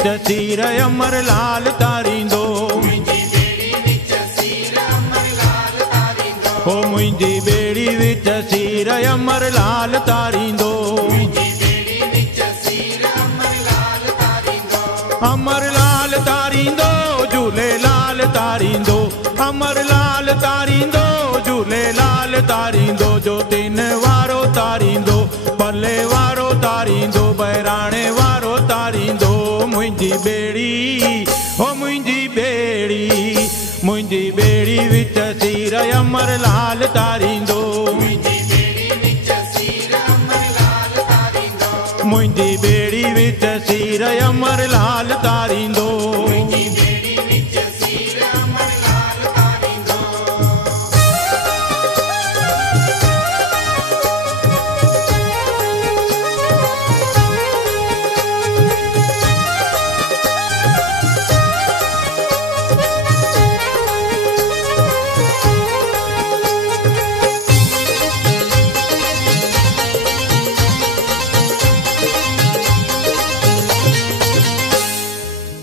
विच सीर अमर लाल तारींदो। हो मुंहिंजी बेड़ी विच सीर अमर लाल तारींदो। अमर लाल तारींदो झूलेलाल तारींदो। अमर लाल तारींदो झूलेलाल तारींदो। जो दिन वारो तारींदो पले वारो तारींदो बहिराणे वारो तारींदो। मुंहिंजी बेड़ी हो मुंहिंजी बेड़ी मुंहिंजी बेड़ी विच सीर अमर लाल तारींदो। मुंहिंजी बेड़ी विच सीर अमर लाल तारींदो।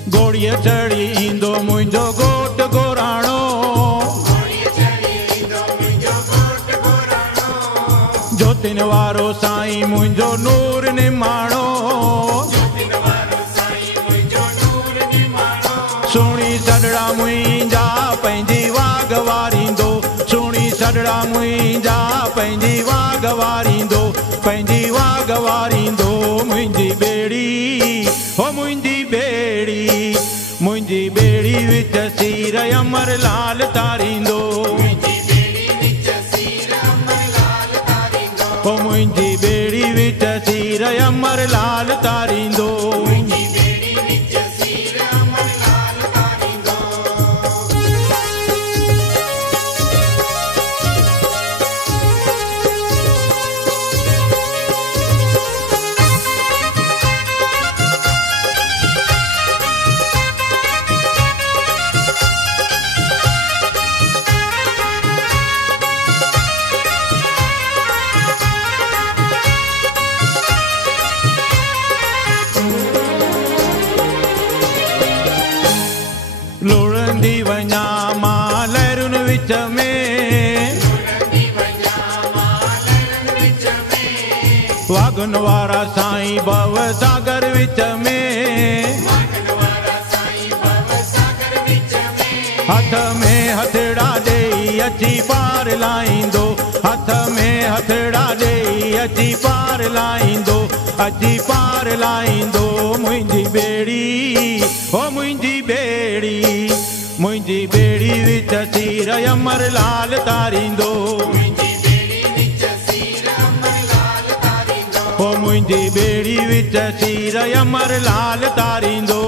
घोड़ीअ चढ़ी ईंदो मुंहिंजो घोट घोराणो। जोतिन वारो साईं मुंहिंजो नूर निमाणो। सुहिणी सॾड़ा मुंहिंजा पंहिंजी वाघ वारींदो। सुहिणी सॾड़ा मुंहिंजा पंहिंजी वाघ वारींदो। पंहिंजी वाघ वारींदो। मुंहिंजी बेड़ी हो मुंहिंजी बेड़ी मुंहिंजी बेड़ी विच सीर अमर लाल तारींदो। हो मुंहिंजी बेड़ी विच सीर अमर लाल तारींदो। लोड़ंदी वञा मां लहरुनि विच में। वागुन वारा साईं भव सागर विच में। हथ में हथड़ा ॾेई अची पार लाहींदो। हथ में हथड़ा ॾेई अची पार लाहींदो। अची पार लाहींदो। मुंहिंजी बेड़ी हो मुंहिंजी बेड़ी मुंहिंजी बेड़ी विच सीर अमर लाल तारींदो। हो मुंहिंजी बेड़ी विच सीर अमर लाल तारींदो।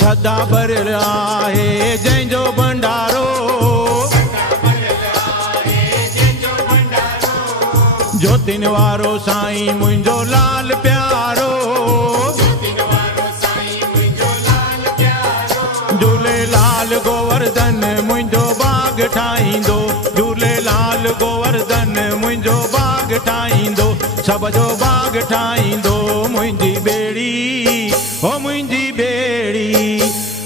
सदा भरियल आहे जंहिंजो भंडारो। जोतिन वारो साईं मुंहिंजो लाल प्यारो। झूलेलाल गोवर्धन मुंहिंजो बाग ठाहींदो। झूलेलाल गोवर्धन मुंहिंजो बाग ठाहींदो। सब जो बाग ठाहींदो। मुंहिंजी बेड़ी हो मुंहिंजी बेड़ी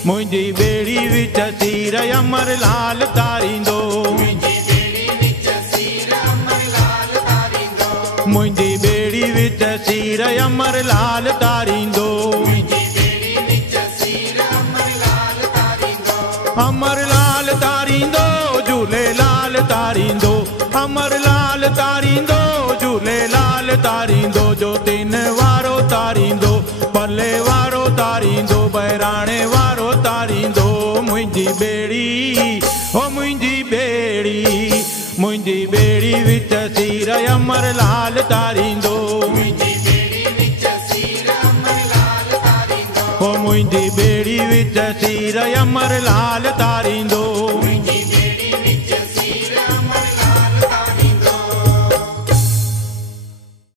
मुंहिंजी बेड़ी विच सीर अमर लाल तारींदो। मुंहिंजी बेड़ी विच सीर अमर लाल तारींदो। अमर लाल तारींदो झूलेलाल तारींदो। अमर लाल तारींदो झूलेलाल तारींदो। जो दिन वारो तारींदो पले वारो तारींदो बहिराणे वारो तारींदो। मुंहिंजी बेड़ी हो मुंहिंजी बेड़ी मुंहिंजी बेड़ी विच सीर अमर लाल तारींदो। ओ मुंहिंजी बेड़ी विच सीर अमर लाल तारींदो। मुंहिंजी बेड़ी विच सीर